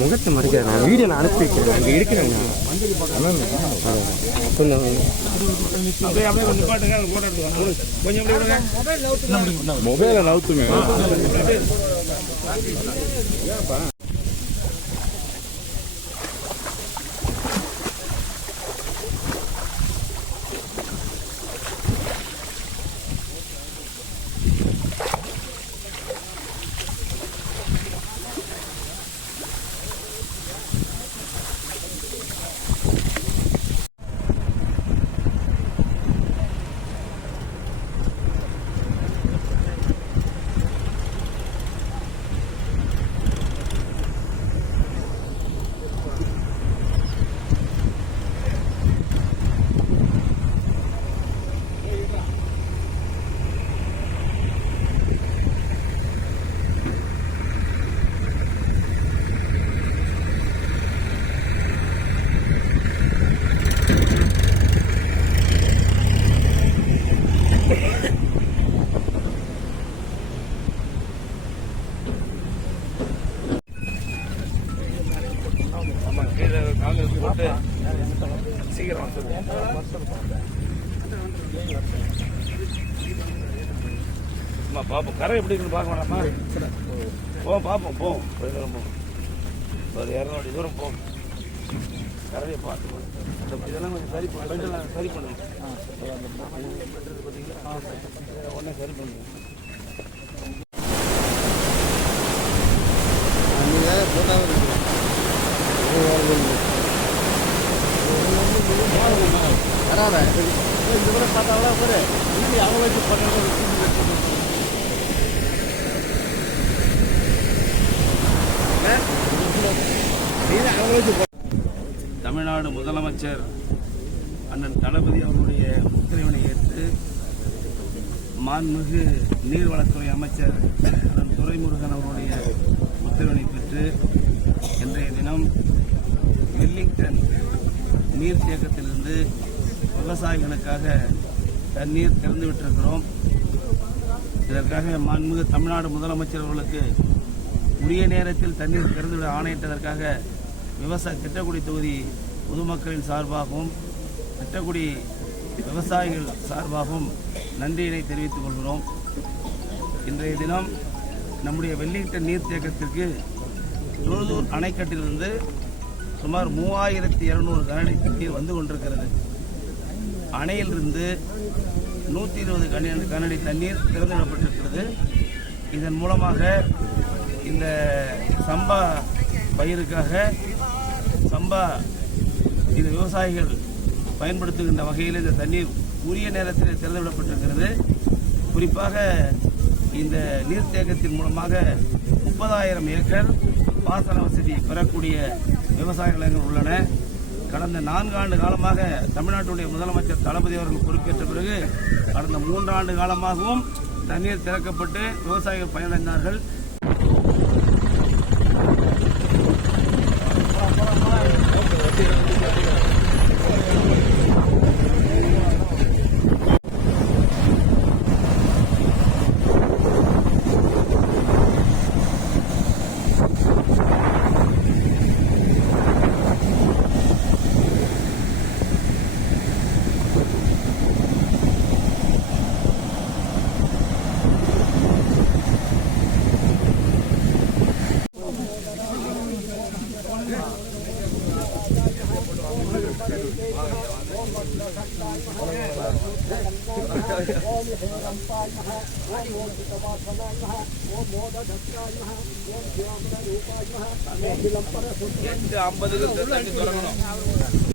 முகத்தை மறைக்கிறேன். நான் வீடியோ நான் அனுப்பி வைக்கிறேன். அங்கே இருக்கிறேங்க. மொபைலை நவுத்துமே. சீக்கிரம் பார்ப்போம். கரை எப்படி இருக்குன்னு பார்க்க வேணாமா? பார்ப்போம். போவோம். ஒரு 200 அடி தூரம் போகும். கரையை பார்த்து இதெல்லாம் கொஞ்சம் சரி பண்ணுங்க. பார்த்தீங்களா? உடனே சரி பண்ணுங்க. தமிழ்நாடு முதலமைச்சர் அண்ணன் தளபதி அவருடைய உத்தரவினை ஏற்று மாண்புமிகு நீர்வளத்துறை அமைச்சர் அண்ணன் துரைமுருகன் அவருடைய உத்தரவினை பெற்று இன்றைய தினம் வெல்லிங்டன் நீர்த்தேக்கத்திலிருந்து விவசாயிகளுக்காக தண்ணீர் திறந்துவிட்டிருக்கிறோம். இதற்காக மாண்புமிகு தமிழ்நாடு முதலமைச்சர் அவர்களுக்கு உரிய நேரத்தில் தண்ணீர் திறந்துவிட ஆணையிட்டதற்காக திட்டக்குடி தொகுதி பொதுமக்களின் சார்பாகவும் திட்டக்குடி விவசாயிகள் சார்பாகவும் நன்றியினை தெரிவித்துக் கொள்கிறோம். இன்றைய தினம் நம்முடைய வெல்லிங்டன் நீர்த்தேக்கத்திற்கு தூதூர் அணைக்கட்டிலிருந்து சுமார் 3200 கனஅடி தண்ணீர் வந்து கொண்டிருக்கிறது. அணையிலிருந்து 120 கனஅடி தண்ணீர் திறந்துவிடப்பட்டிருக்கிறது. இதன் மூலமாக இந்த சம்பா பயிருக்காக இந்த விவசாயிகள் பயன்படுத்துகின்ற வகையில் இந்த தண்ணீர் உரிய நேரத்தில் திறந்துவிடப்பட்டிருக்கிறது. குறிப்பாக இந்த நீர்த்தேக்கத்தின் மூலமாக 30,000 ஏக்கர் பாசன வசதி பெறக்கூடிய விவசாய நிலங்கள் உள்ளன. கடந்த 4 ஆண்டு காலமாக தமிழ்நாட்டுடைய முதலமைச்சர் தளபதி அவர்கள் பொறுப்பேற்ற பிறகு கடந்த 3 ஆண்டு காலமாகவும் தண்ணீர் திறக்கப்பட்டு விவசாயிகள் பயனடைந்தார்கள். 8:50 தொடங்கணும்.